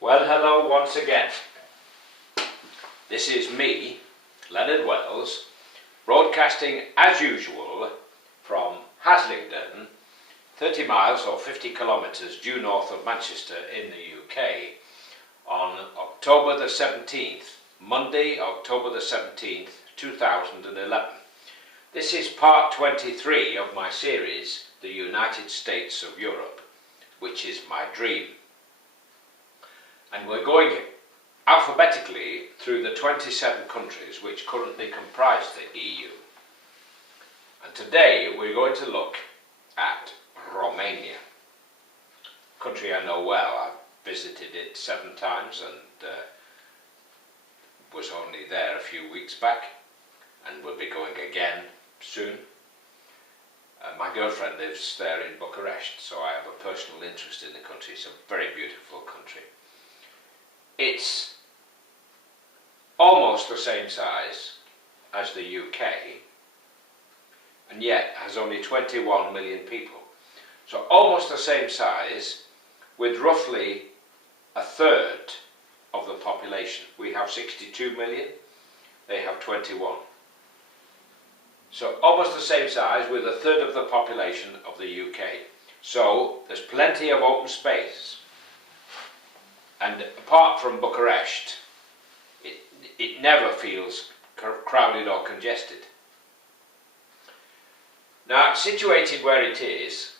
Well, hello once again. This is me, Leonard Wells, broadcasting as usual from HASLINGDEN, 30 miles or 50 kilometres due north of Manchester in the UK, on October the 17th, Monday, October the 17th, 2011. This is part 23 of my series, The United States of Europe, which is my dream. And we're going alphabetically through the 27 countries which currently comprise the EU. And today we're going to look at Romania, a country I know well. I've visited it 7 times and was only there a few weeks back, and will be going again soon. My girlfriend lives there in Bucharest, so I have a personal interest in the country. It's a very beautiful country. It's almost the same size as the UK, and yet has only 21 million people. So almost the same size, with roughly a third of the population. We have 62 million, they have 21. So almost the same size with a third of the population of the UK. So there's plenty of open space. And apart from Bucharest, it never feels crowded or congested. Now, situated where it is,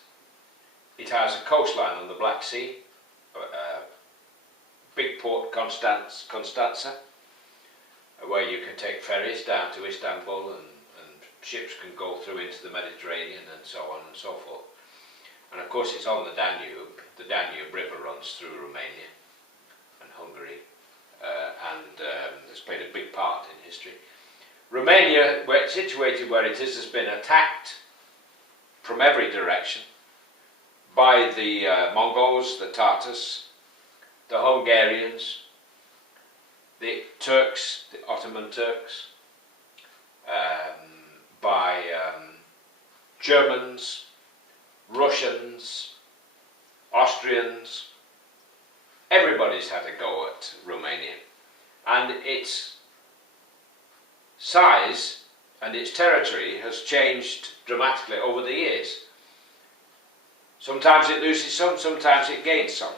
it has a coastline on the Black Sea, big port Constanța, where you can take ferries down to Istanbul, and ships can go through into the Mediterranean and so on and so forth. And of course it's on the Danube. The Danube River runs through Romania and Hungary, and has played a big part in history. Romania, where it's situated where it is, has been attacked from every direction by the Mongols, the Tartars, the Hungarians, the Turks, the Ottoman Turks, by Germans, Russians, Austrians. Everybody's had a go at Romania, and its size and its territory has changed dramatically over the years. Sometimes it loses some, sometimes it gains some.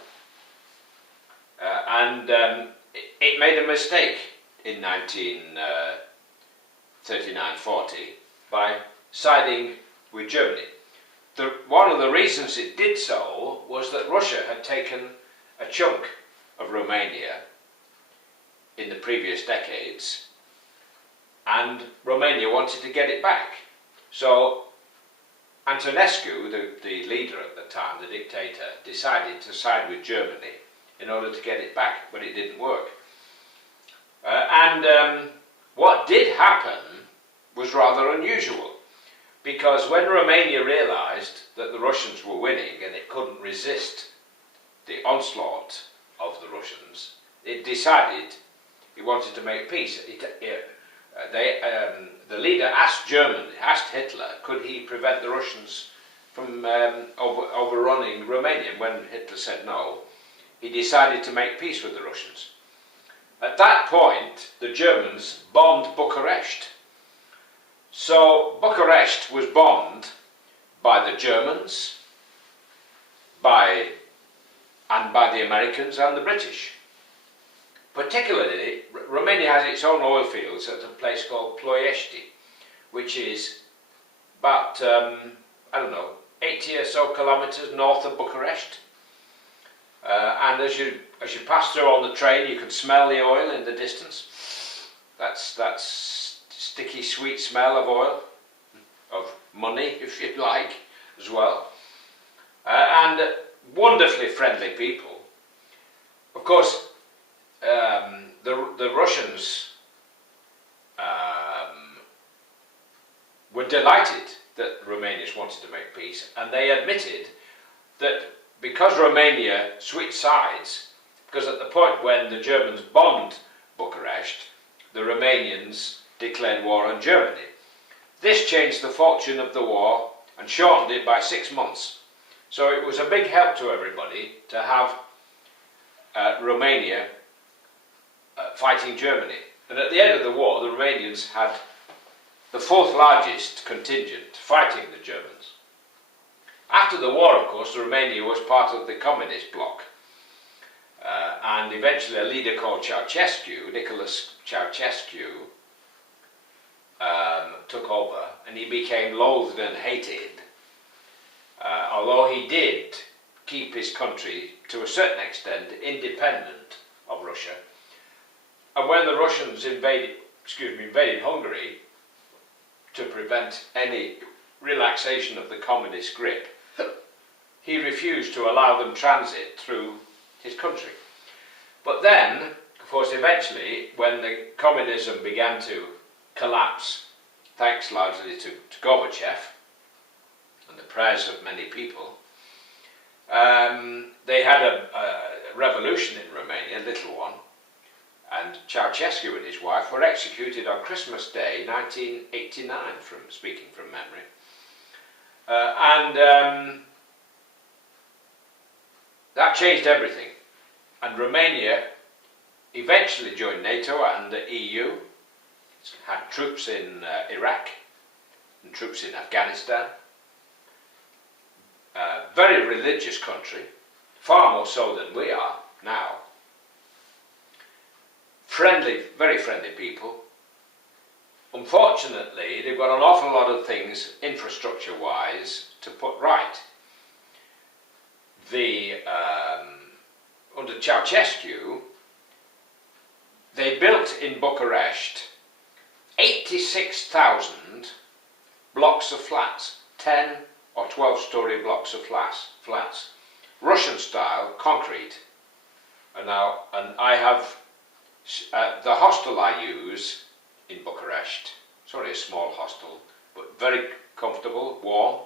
It made a mistake in 1939-40 by siding with Germany. One of the reasons it did so was that Russia had taken a chunk of Romania in the previous decades, and Romania wanted to get it back. So Antonescu, the leader at the time, the dictator, decided to side with Germany in order to get it back, but it didn't work. What did happen was rather unusual, because when Romania realized that the Russians were winning and it couldn't resist the onslaught of the Russians, it decided it wanted to make peace. The leader asked Hitler, could he prevent the Russians from overrunning Romania? When Hitler said no, he decided to make peace with the Russians. At that point, the Germans bombed Bucharest. So Bucharest was bombed by the Germans, by the Americans and the British. Particularly, Romania has its own oil fields at a place called Ploiești, which is about, 80 or so kilometres north of Bucharest. And as you pass through on the train, you can smell the oil in the distance. That's sticky, sweet smell of oil, of money, if you like, as well. And wonderfully friendly people. Of course, the Russians were delighted that Romanians wanted to make peace, and they admitted that because Romania switched sides, because at the point when the Germans bombed Bucharest, the Romanians declared war on Germany. This changed the fortune of the war and shortened it by 6 months. So it was a big help to everybody to have Romania fighting Germany. And at the end of the war, the Romanians had the fourth largest contingent fighting the Germans. After the war, of course, Romania was part of the communist bloc. And eventually a leader called Ceausescu, Nicholas Ceausescu, took over, and he became loathed and hated, although he did keep his country to a certain extent independent of Russia. And when the Russians invaded Hungary, to prevent any relaxation of the communist grip, he refused to allow them transit through his country. But then, of course, eventually, when the communism began to collapse, thanks largely to Gorbachev and the prayers of many people, they had a revolution in Romania, a little one, and Ceausescu and his wife were executed on Christmas Day 1989, speaking from memory. That changed everything, and Romania eventually joined NATO and the EU. It's had troops in Iraq and troops in Afghanistan. Very religious country, far more so than we are now. Friendly, very friendly people. Unfortunately, they've got an awful lot of things, infrastructure-wise, to put right. Under Ceausescu, they built in Bucharest 86,000 blocks of flats, 10 or 12-storey blocks of flats, Russian style, concrete. And I have the hostel I use in Bucharest. It's only a small hostel, but very comfortable, warm,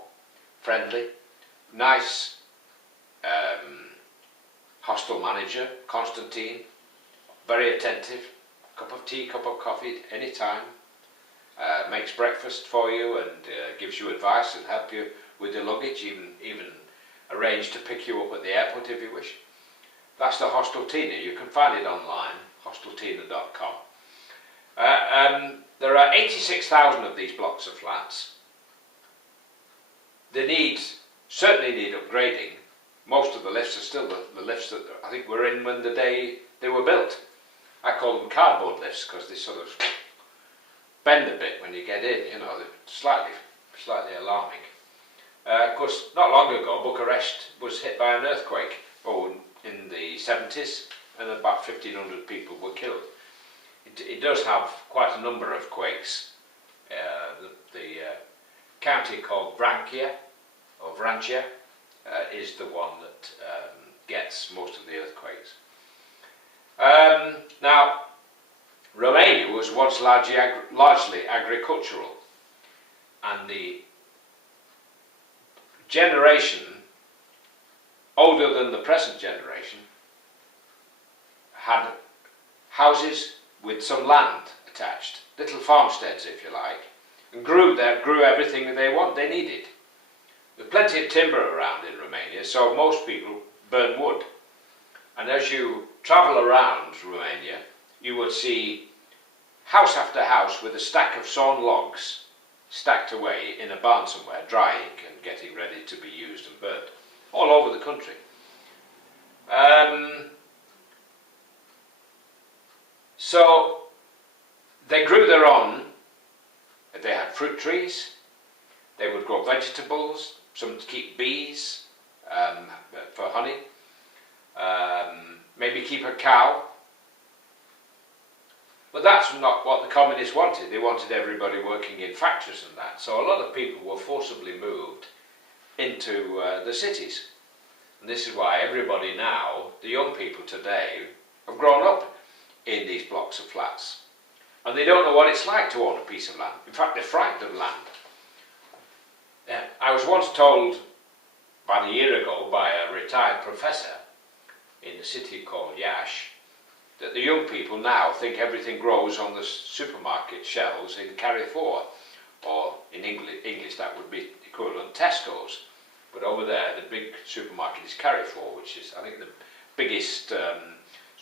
friendly, nice. Hostel manager, Constantine, very attentive, cup of tea, cup of coffee, anytime, makes breakfast for you and gives you advice and help you with your luggage, even arrange to pick you up at the airport if you wish. That's the Hosteltina. You can find it online, hosteltina.com. There are 86,000 of these blocks of flats. They certainly need upgrading. Most of the lifts are still the lifts that I think were in when the day they were built. I call them cardboard lifts because they sort of bend a bit when you get in, you know, they're slightly alarming. Of course, not long ago, Bucharest was hit by an earthquake in the 70s, and about 1,500 people were killed. It does have quite a number of quakes. The county called Vrancia is the one that gets most of the earthquakes. Now, Romania was once largely agricultural, and the generation older than the present generation had houses with some land attached, little farmsteads if you like, and grew everything they needed. There's plenty of timber around in Romania, so most people burn wood. And as you travel around Romania, you will see house after house with a stack of sawn logs stacked away in a barn somewhere, drying and getting ready to be used and burnt, all over the country. So they grew their own. They had fruit trees. They would grow vegetables, some to keep bees for honey, maybe keep a cow. But that's not what the communists wanted. They wanted everybody working in factories and that. So a lot of people were forcibly moved into the cities. And this is why everybody now, the young people today, have grown up in these blocks of flats. And they don't know what it's like to own a piece of land. In fact, they're frightened of land. I was once told about a year ago by a retired professor in a city called Iași that the young people now think everything grows on the supermarket shelves in Carrefour, or in English that would be equivalent Tesco's. But over there, the big supermarket is Carrefour, which is, I think, the biggest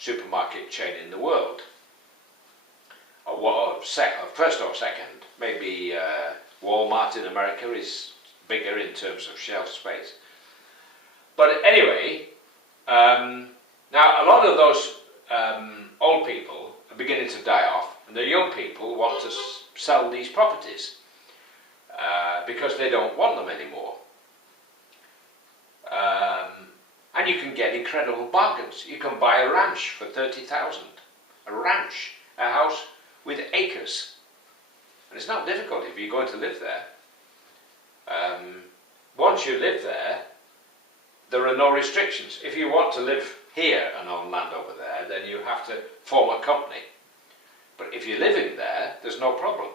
supermarket chain in the world. First or second, maybe Walmart in America is bigger in terms of shelf space. But anyway, now a lot of those old people are beginning to die off, and the young people want to sell these properties because they don't want them anymore. And you can get incredible bargains. You can buy a ranch for 30,000. A ranch, a house with acres. And it's not difficult if you're going to live there. Once you live there, there are no restrictions. If you want to live here and own land over there, then you have to form a company. But if you're living there, there's no problem.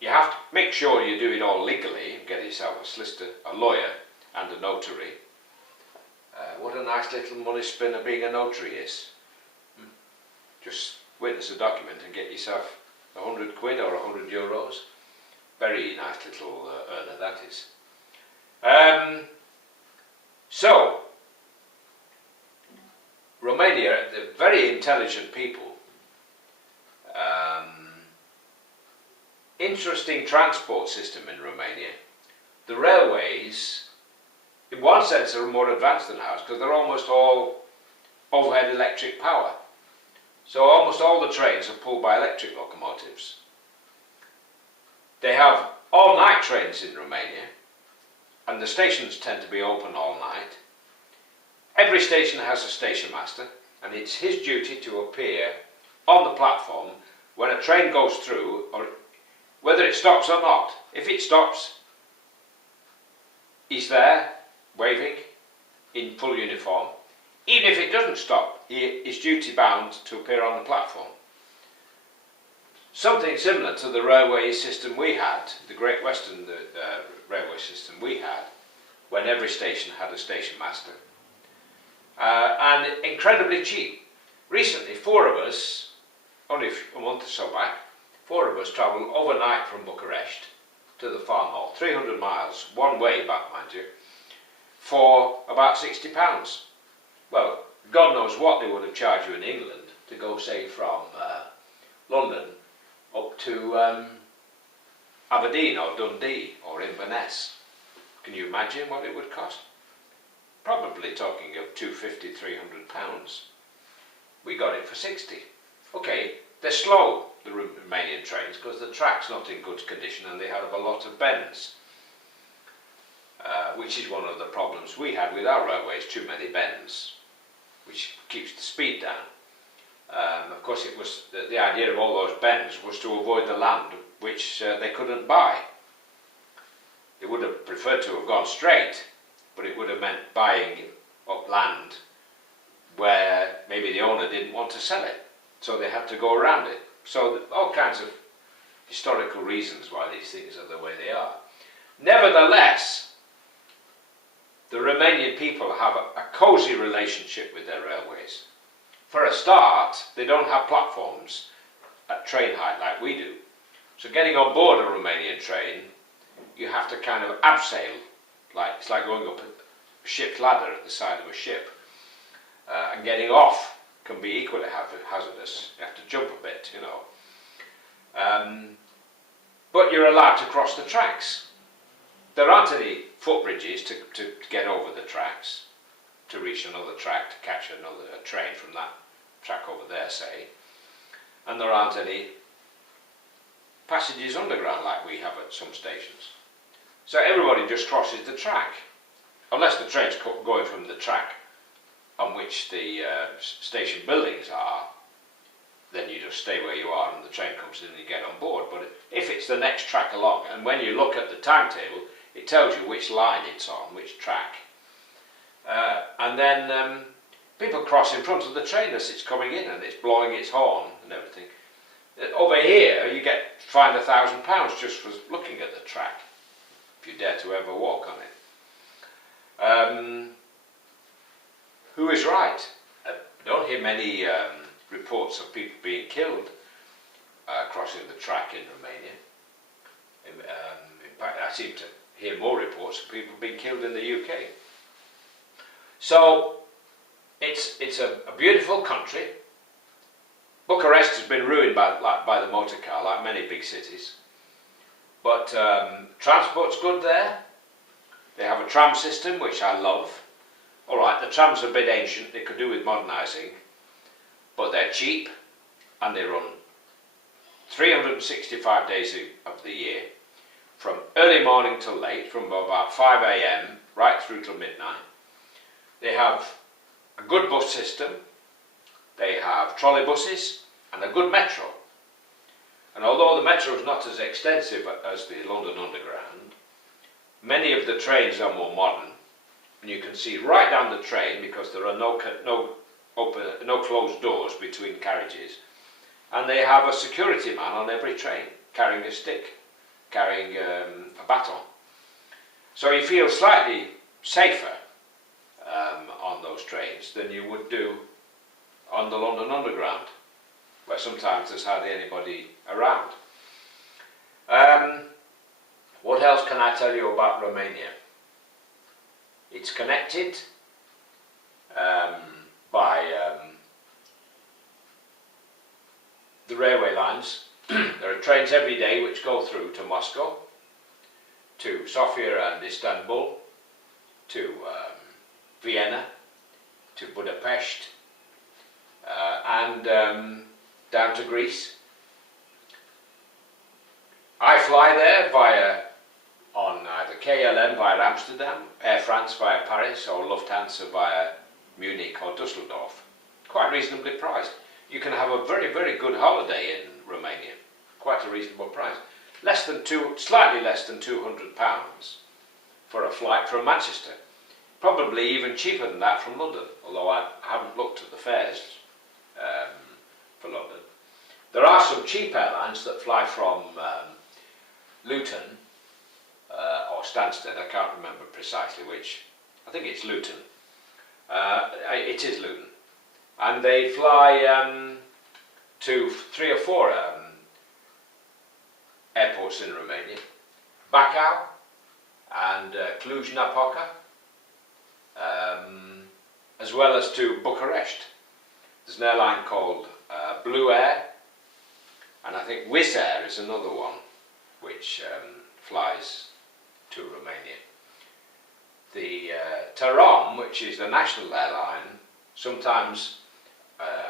You have to make sure you do it all legally, get yourself a solicitor, a lawyer and a notary. What a nice little money spinner being a notary is. Just witness a document and get yourself 100 quid or 100 euros. Very nice little earner that is. So, Romania, they're very intelligent people. Interesting transport system in Romania. The railways, in one sense, are more advanced than ours because they're almost all overhead electric power. So almost all the trains are pulled by electric locomotives. They have all-night trains in Romania, and the stations tend to be open all night. Every station has a station master, and it's his duty to appear on the platform when a train goes through, or whether it stops or not. If it stops, he's there, waving, in full uniform. Even if it doesn't stop, he is duty bound to appear on the platform. Something similar to the railway system we had, the Great Western railway system we had, when every station had a station master. And incredibly cheap. Recently, 4 of us, only a month or so back, 4 of us travelled overnight from Bucharest to the far north, 300 miles, one way back, mind you, for about £60. Well, God knows what they would have charged you in England to go, say, from London up to Aberdeen or Dundee or Inverness. Can you imagine what it would cost? Probably talking of £250, £300. We got it for 60. Okay, they're slow, the Romanian trains, because the track's not in good condition and they have a lot of bends. Which is one of the problems we had with our railways, too many bends, which keeps the speed down. Of course, it was the idea of all those bends was to avoid the land which they couldn't buy. They would have preferred to have gone straight, but it would have meant buying up land where maybe the owner didn't want to sell it, so they had to go around it. So all kinds of historical reasons why these things are the way they are. Nevertheless, the Romanian people have a cosy relationship with their railways. For a start, they don't have platforms at train height like we do. So getting on board a Romanian train, you have to kind of abseil. It's like going up a ship's ladder at the side of a ship. And getting off can be equally hazardous. You have to jump a bit, you know. But you're allowed to cross the tracks. There aren't any footbridges to get over the tracks, to reach another track, to catch a train from that track over there, say. And there aren't any passages underground like we have at some stations. So everybody just crosses the track, unless the train's going from the track on which the station buildings are. Then you just stay where you are and the train comes in and you get on board. But if it's the next track along, and when you look at the timetable, it tells you which line it's on, which track. And then people cross in front of the train as it's coming in and it's blowing its horn and everything. Over here, you get fined £1,000 just for looking at the track, if you dare to ever walk on it. Who is right? I don't hear many reports of people being killed crossing the track in Romania. In fact, I seem to hear more reports of people being killed in the UK. So, It's a beautiful country. Bucharest has been ruined by the motor car, like many big cities. But transport's good there. They have a tram system, which I love. Alright, the trams are a bit ancient, they could do with modernising, but they're cheap and they run 365 days of the year, from early morning till late, from about 5 AM right through till midnight. They have a good bus system, they have trolley buses and a good metro. And although the metro is not as extensive as the London Underground, many of the trains are more modern, and you can see right down the train because there are no closed doors between carriages. And they have a security man on every train, carrying a stick, carrying a baton. So you feel slightly safer on those trains than you would do on the London Underground, where sometimes there's hardly anybody around. What else can I tell you about Romania? It's connected by the railway lines. There are trains every day which go through to Moscow, to Sofia and Istanbul, to Vienna, to Budapest, and down to Greece. I fly there on either KLM via Amsterdam, Air France via Paris, or Lufthansa via Munich or Dusseldorf. Quite reasonably priced. You can have a very, very good holiday in Romania. Quite a reasonable price. Slightly less than £200 for a flight from Manchester. Probably even cheaper than that from London, although I haven't looked at the fares for London. There are some cheap airlines that fly from Luton or Stansted, I can't remember precisely which. I think it's Luton. It is Luton. And they fly to 3 or 4 airports in Romania. Bacău and Cluj-Napoca, as well as to Bucharest. There's an airline called Blue Air, and I think Wizz Air is another one which flies to Romania. The Tarom, which is the national airline, sometimes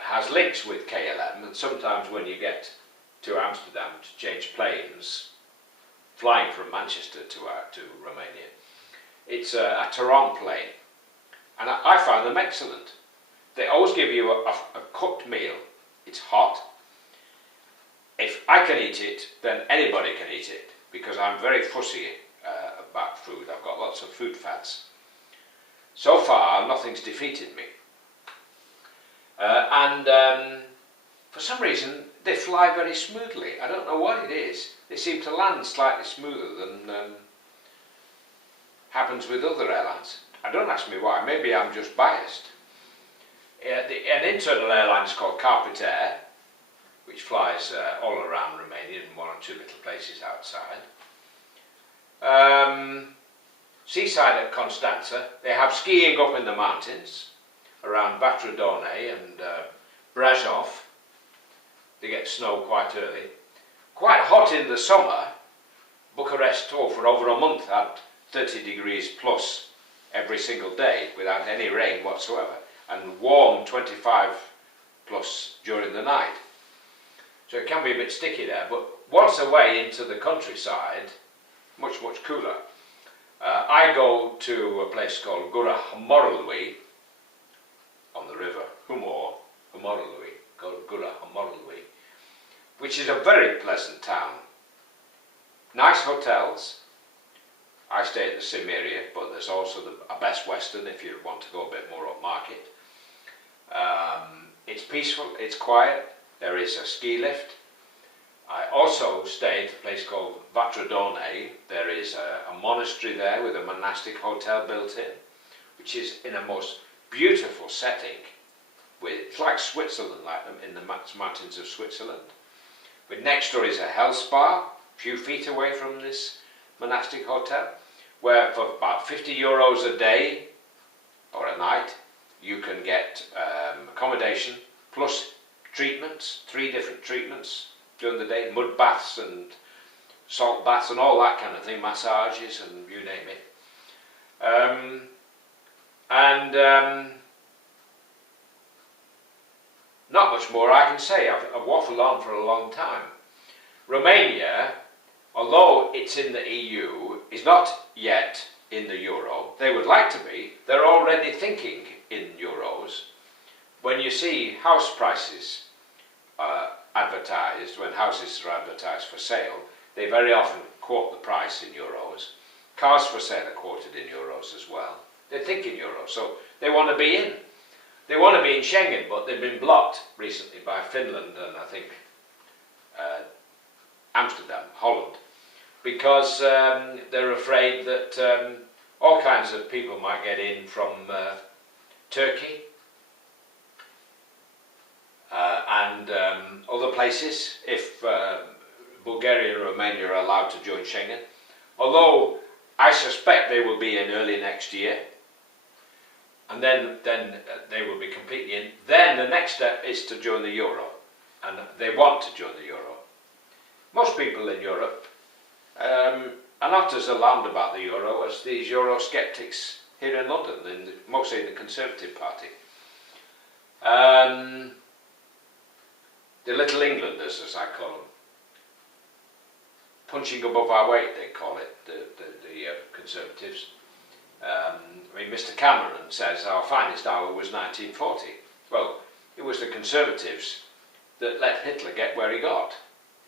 has links with KLM, and sometimes when you get to Amsterdam to change planes, flying from Manchester to Romania, it's a Tarom plane, and I find them excellent. They always give you a cooked meal. It's hot. If I can eat it, then anybody can eat it, because I'm very fussy about food. I've got lots of food fads. So far, nothing's defeated me. For some reason, they fly very smoothly. I don't know what it is. They seem to land slightly smoother than happens with other airlines. Don't ask me why. Maybe I'm just biased. An internal airline is called Carpet Air, which flies all around Romania in 1 or 2 little places outside. Seaside at Constanța, they have skiing up in the mountains around Vatrodone and Brasov. They get snow quite early. Quite hot in the summer. Bucharest for over a month had 30 degrees plus every single day without any rain whatsoever, and warm 25 plus during the night. So it can be a bit sticky there, but once away into the countryside, much, much cooler. I go to a place called Gura Hamorului on the river Humorului, called Gura Hamorului, which is a very pleasant town. Nice hotels. I stay at the Cimmeria, but there's also a Best Western if you want to go a bit more upmarket. It's peaceful, it's quiet, there is a ski lift. I also stay at a place called Vatrodone. There is a monastery there with a monastic hotel built in, which is in a most beautiful setting. It's like Switzerland, like in the mountains of Switzerland. But next door is a health spa, a few feet away from this monastic hotel, where for about €50 a day or a night, you can get accommodation plus treatments, 3 different treatments during the day, mud baths and salt baths and all that kind of thing, massages and you name it. Not much more I can say. I've waffled on for a long time. Romania, although it's in the EU, is not yet in the euro. They would like to be. They're already thinking in euros. When you see house prices advertised, when houses are advertised for sale, they very often quote the price in euros. Cars for sale are quoted in euros as well. They think in euros, so they want to be in. They want to be in Schengen, but they've been blocked recently by Finland and I think Amsterdam, Holland, because they're afraid that all kinds of people might get in from Turkey and other places if Bulgaria and Romania are allowed to join Schengen. Although I suspect they will be in early next year, and then they will be completely in. Then the next step is to join the euro, and they want to join the euro. Most people in Europe are not as alarmed about the euro as these Eurosceptics here in London, mostly in the Conservative Party. The Little Englanders, as I call them. Punching above our weight, they call it, the Conservatives. I mean, Mr. Cameron says our finest hour was 1940. Well, it was the Conservatives that let Hitler get where he got.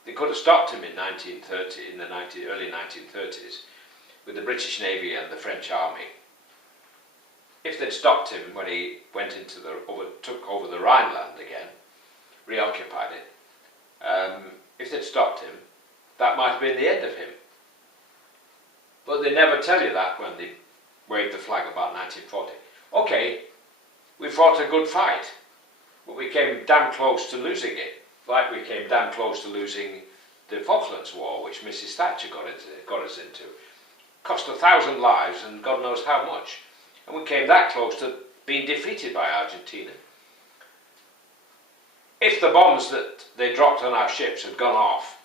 They could have stopped him in 1930, in the early 1930s, with the British Navy and the French Army. If they'd stopped him when he went into took over the Rhineland again, reoccupied it, if they'd stopped him, that might have been the end of him. But they never tell you that when they waved the flag about 1940. Okay, we fought a good fight, but we came damn close to losing it. Like we came damn close to losing the Falklands War, which Mrs. Thatcher got us into. Cost 1,000 lives and God knows how much. And we came that close to being defeated by Argentina. If the bombs that they dropped on our ships had gone off,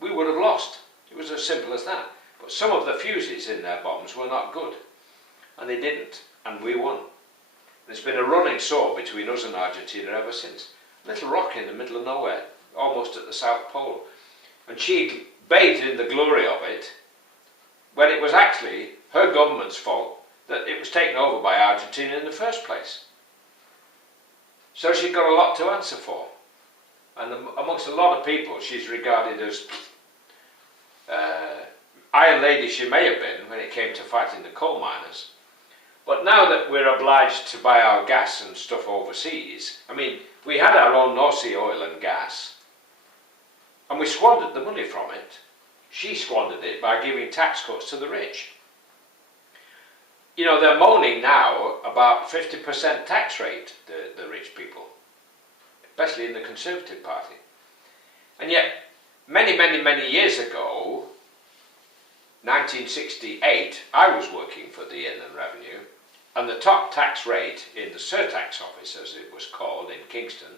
we would have lost. It was as simple as that. But some of the fuses in their bombs were not good. And they didn't. And we won. There's been a running sore between us and Argentina ever since. Little rock in the middle of nowhere, almost at the South Pole. And she bathed in the glory of it, when it was actually her government's fault that it was taken over by Argentina in the first place. So she's got a lot to answer for. And amongst a lot of people, she's regarded as Iron Lady she may have been when it came to fighting the coal miners. But now that we're obliged to buy our gas and stuff overseas, I mean, we had our own North Sea oil and gas, and we squandered the money from it. She squandered it by giving tax cuts to the rich. You know, they're moaning now about 50% tax rate, the rich people, especially in the Conservative Party. And yet, many, many, many years ago, 1968, I was working for the Inland Revenue, and the top tax rate in the surtax office, as it was called in Kingston,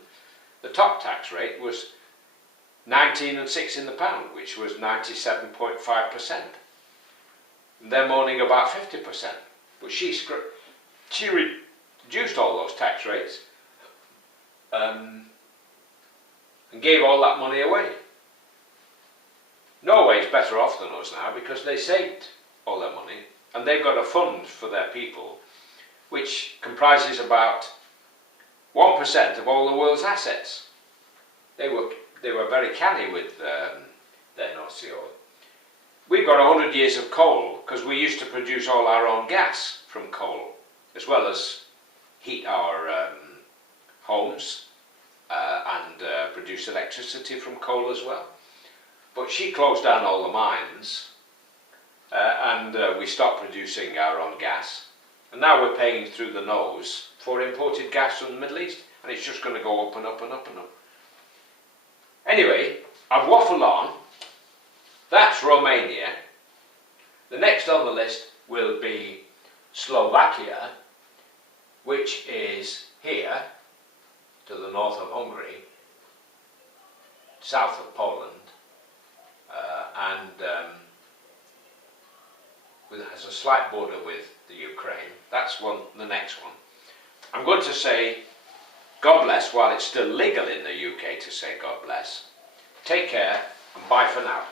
the top tax rate was 19 and 6 in the pound, which was 97.5%. They're moaning about 50%, but she reduced all those tax rates and gave all that money away. Norway's better off than us now because they saved all their money and they've got a fund for their people which comprises about 1% of all the world's assets. They were very canny with their North Sea oil. We've got 100 years of coal because we used to produce all our own gas from coal, as well as heat our homes and produce electricity from coal as well. But she closed down all the mines and we stopped producing our own gas. And now we're paying through the nose for imported gas from the Middle East, and it's just going to go up and up and up and up. Anyway, I've waffled on. That's Romania. The next on the list will be Slovakia. which is here to the north of Hungary, south of Poland, and has a slight border with the Ukraine. That's the next one. I'm going to say God bless while it's still legal in the UK to say God bless. Take care and bye for now.